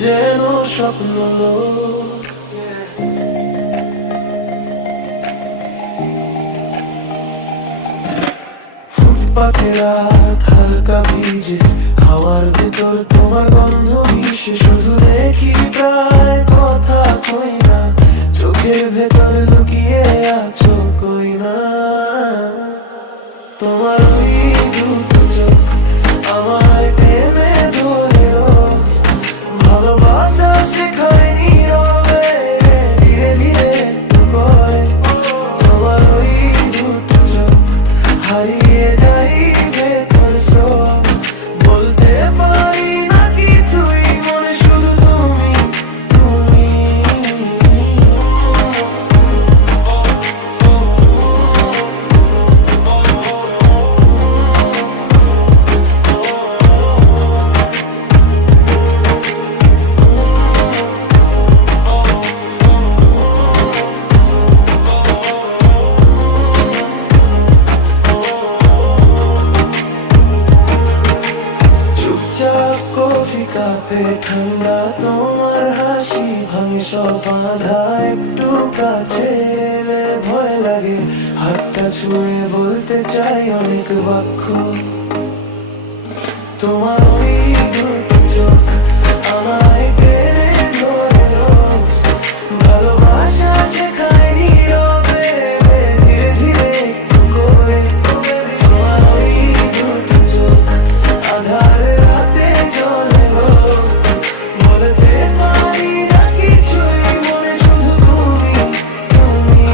যেন স্বপ্ন ফুটপাতে রাত হালকা ভিজে, হাওয়ার ভেতর তোমার গন্ধ মিশে, শুধু দেখি প্রায় কথা কই না, চোখের ভেতর লুকিয়ে আছো কই না। তোমার ওই দুটো চোখ আমায় টেনে ধরে রোজ, ভালোবাসা শেখায়নি রবে ধীরে ধীরে একটু করে। তোমার ওই দুটো চোখ হারিয়ে যাই ভেতর সব, বলতে পারি না কিছুই, মনে শুধু তুমি তুমি। চুপচাপ কফি কাপে ঠান্ডা তোমার হাসি ভাঙে সব বাঁধা, একটু কাছে এলে ভয় লাগে, হাতটা ছুঁয়ে বলতে চাই অনেক বাক্য। তোমার ওই দুটো চোখ আমায় টেনে ধরে রোজ, ভালোবাসা শেখায়নি রবে ধীরে ধীরে একটু করে। তোমার ওই দুটো চোখ আধার রাতে জ্বলে রোজ, বলতে পারি না কিছুই, মনে শুধু তুমি তুমি।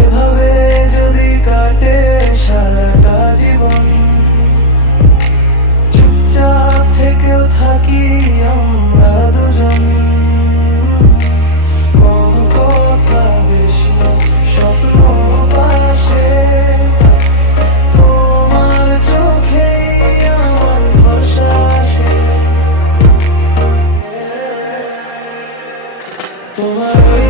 এভাবে যদি কাটে সারাটা জীবন, চুপচাপ থেকেও থাকি আমরা দুজন, কম কথা বেশি স্বপ্ন পাশে, তোমার চোখেই আমার ভরসা আসে। তোমার ওই